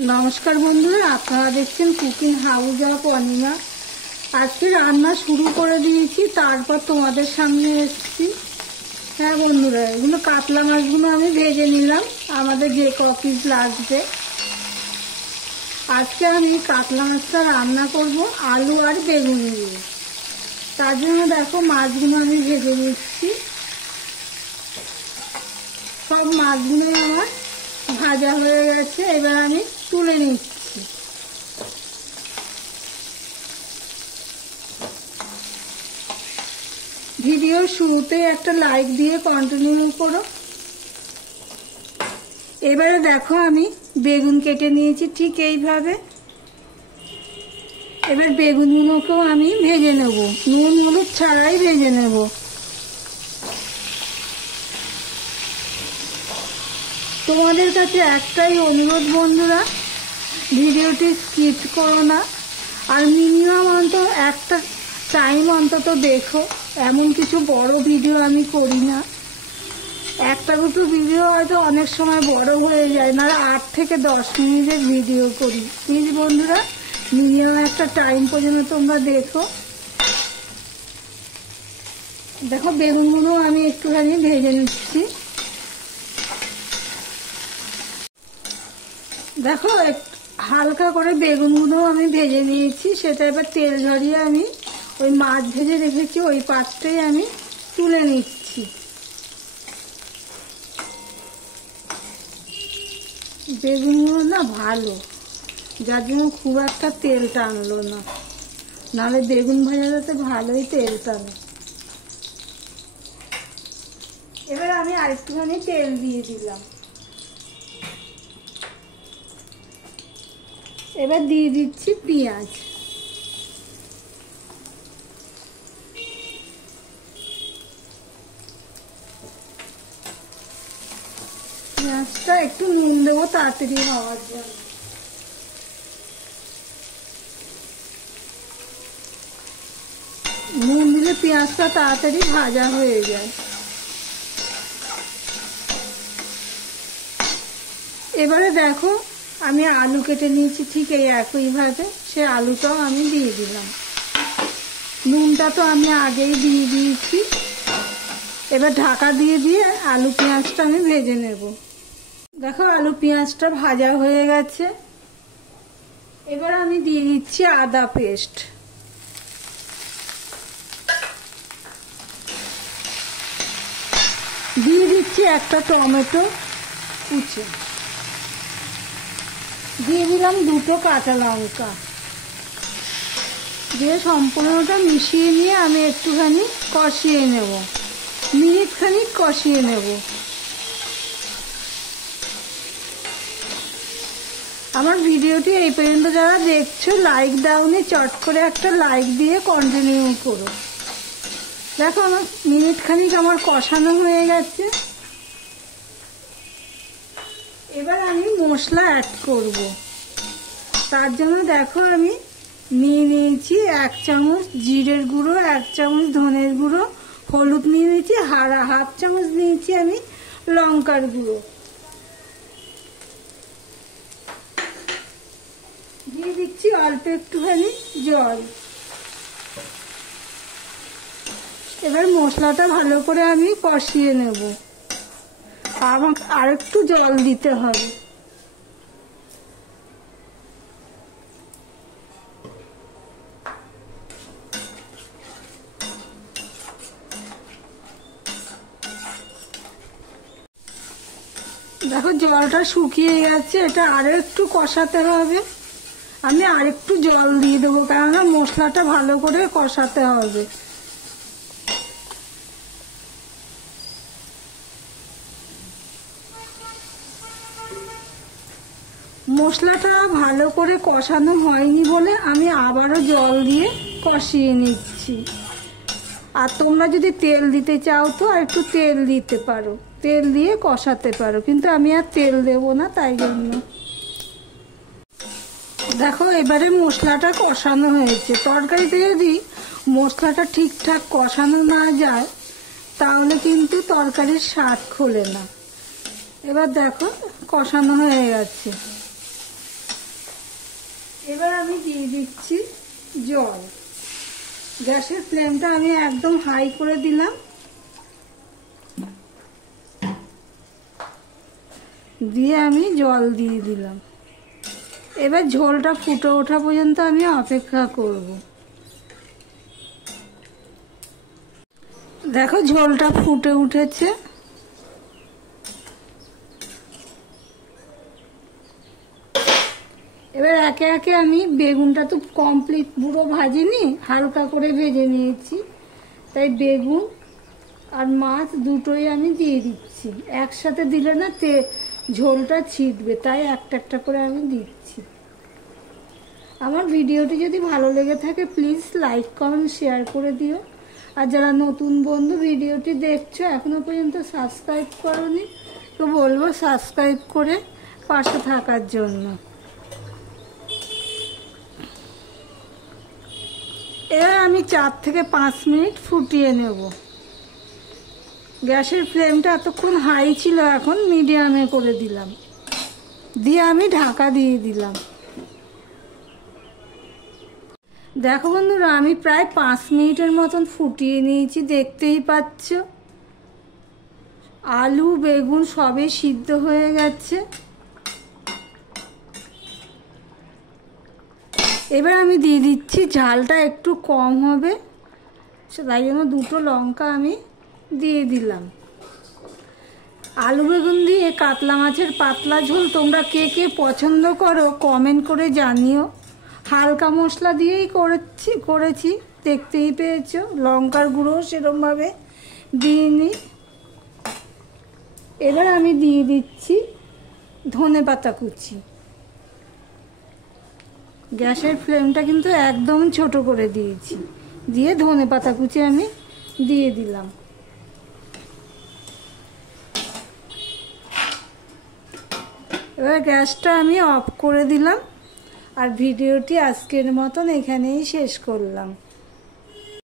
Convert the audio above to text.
नमस्कार बंधुरा आपनारा देखছেন कुकिंग हाउस ऑफ अनिमा। आज के रान्ना शुरू कर दिएছি তারপর তোমাদের সামনে এসেছি। হ্যাঁ বন্ধুরা, এগুলো কাতলা মাছগুলো আমি ভেজে নিলাম আমাদের যে কপিস লাগবে। আজকে আমি কাতলা মাছটা রান্না করব আলু আর বেগুন দিয়ে। তার জন্য দেখো মাছগুলো আমি ভেজে নিচ্ছি। সব মাছগুলো আমার ভাজা হয়ে গেছে, এবার আমি তুলে নিচ্ছি। ভিডিও শুরুতে একটা লাইক দিয়ে কন্টিনিউ করো। এবারে দেখো আমি বেগুন কেটে নিয়েছি ঠিক এইভাবে। এবার বেগুনগুলোকেও আমি ভেজে নেব, নুন হলুদ ছাড়াই ভেজে নেব। তোমাদের কাছে একটাই অনুরোধ বন্ধুরা, ভিডিওটি স্কিপ করো না, আর মিনিমাম অন্তত একটা টাইম অন্তত দেখো। এমন কিছু বড় ভিডিও আমি করি না, একটা দুটো ভিডিও হয়তো অনেক সময় বড় হয়ে যায়, না 8 থেকে 10 মিনিটের ভিডিও করি। প্লিজ বন্ধুরা মিনিমাম একটা টাইম পর্যন্ত তোমরা দেখো। দেখো বেগুনগুলো আমি একটুখানি ভেজে নিচ্ছি। দেখো হালকা করে বেগুনগুলো আমি ভেজে নিয়েছি, সেটা এবার তেল ঝরিয়ে আমি ওই মাছ ভেজে রেখেছি ওই পাত্রেই আমি তুলে নিচ্ছি। বেগুনগুলো না ভালো, যার জন্য খুব একটা তেল টানলো না, নাহলে বেগুন ভাজাতে ভালোই তেল টানে। এবার আমি আরেকটুখানি তেল দিয়ে দিলাম। এবার দিয়ে দিচ্ছি পেঁয়াজ। পেঁয়াজটা একটু নুন দেবো তাড়াতাড়ি হওয়ার জন্য। নুন দিলে পেঁয়াজটা তাড়াতাড়ি ভাজা হয়ে যায়। এবারে দেখো আমি আলু কেটে নিয়েছি ঠিক এই একইভাবে, সে আলুটাও আমি দিয়ে দিলাম। নুনটা তো আমি আগেই দিয়ে দিয়েছি। এবার ঢাকা দিয়ে দিয়ে আলু পেঁয়াজটা আমি ভেজে নেব। দেখো আলু পেঁয়াজটা ভাজা হয়ে গেছে। এবার আমি দিয়ে দিচ্ছি আদা পেস্ট। দিয়ে দিচ্ছি একটা টমেটো কুচি, দিয়ে দিলাম 2টো কাঁচা লঙ্কা, দিয়ে সম্পূর্ণটা মিশিয়ে নিয়ে আমি একটুখানি কষিয়ে নেব, মিনিট খানিক কষিয়ে নেব। আমার ভিডিওটি এই পর্যন্ত যারা দেখছো লাইক দাওনি, চট করে একটা লাইক দিয়ে কন্টিনিউ করো। দেখো আমার মিনিট খানিক আমার কষানো হয়ে গেছে। এবার আমি মশলা অ্যাড করব। তার জন্য দেখো আমি নিয়ে নিয়েছি 1 চামচ জিরের গুঁড়ো, 1 চামচ ধনের গুঁড়ো, হলুদ নিয়ে নিয়েছি, হাফ চামচ নিয়েছি আমি লঙ্কার গুঁড়ো। দিয়ে দিচ্ছি অল্প একটুখানি জল। এবার মশলাটা ভালো করে আমি কষিয়ে নেব, আমাকে আরেকটু জল দিতে হবে। দেখো জলটা শুকিয়ে গেছে, এটা আরো একটু কষাতে হবে। আমি আরেকটু জল দিয়ে দেবো, কেননা মশলাটা ভালো করে কষাতে হবে। মশলাটা ভালো করে কষানো হয়নি বলে আমি আবারও জল দিয়ে কষিয়ে নিচ্ছি। আর তোমরা যদি তেল দিতে চাও তো আর একটু তেল দিতে পারো, তেল দিয়ে কষাতে পারো, কিন্তু আমি আর তেল দেবো না তাই জন্য। দেখো এবারে মশলাটা কষানো হয়েছে। তরকারিতে যদি মশলাটা ঠিকঠাক কষানো না যায় তাহলে কিন্তু তরকারির স্বাদ খোলে না। এবার দেখো কষানো হয়ে গেছে। এবার আমি দিয়ে দিচ্ছি জল। গ্যাসের ফ্লেমটা আমি একদম হাই করে দিলাম, দিয়ে আমি জল দিয়ে দিলাম। এবার ঝোলটা ফুটে ওঠা পর্যন্ত আমি অপেক্ষা করব। দেখো ঝোলটা ফুটে উঠেছে। এবার একে একে আমি বেগুনটা তো কমপ্লিট পুরো ভাজিনি, হালকা করে ভেজে নিয়েছি, তাই বেগুন আর মাছ দুটোই আমি দিয়ে দিচ্ছি। একসাথে দিলে না ঝোলটা ছিটবে, তাই একটা একটা করে আমি দিচ্ছি। আমার ভিডিওটি যদি ভালো লেগে থাকে প্লিজ লাইক কমেন্ট শেয়ার করে দিও। আর যারা নতুন বন্ধু ভিডিওটি দেখছো এখনো পর্যন্ত সাবস্ক্রাইব করোনি, তো বলবো সাবস্ক্রাইব করে পাশে থাকার জন্য। এবার আমি 4 থেকে 5 মিনিট ফুটিয়ে নেব। গ্যাসের ফ্লেমটা এতক্ষণ হাই ছিল, এখন মিডিয়ামে করে দিলাম, দিয়ে আমি ঢাকা দিয়ে দিলাম। দেখো বন্ধুরা, আমি প্রায় 5 মিনিটের মতন ফুটিয়ে নিয়েছি, দেখতেই পাচ্ছ আলু বেগুন সবই সিদ্ধ হয়ে গেছে। এবার আমি দিয়ে দিচ্ছি, ঝালটা একটু কম হবে তাই জন্য 2টো লঙ্কা আমি দিয়ে দিলাম। আলু বেগুন দিয়ে কাতলা মাছের পাতলা ঝোল তোমরা কে কে পছন্দ করো কমেন্ট করে জানিও। হালকা মশলা দিয়েই করেছি, দেখতেই পেয়েছো। লঙ্কার গুঁড়ো সেরকমভাবে দিইনি। এবার আমি দিয়ে দিচ্ছি ধনেপাতা কুচি। গ্যাসের ফ্লেমটা কিন্তু একদম ছোট করে দিয়েছি, দিয়ে ধনেপাতা কুচি আমি দিয়ে দিলাম। এবার গ্যাসটা আমি অফ করে দিলাম, আর ভিডিওটি আজকের মতন এখানেই শেষ করলাম।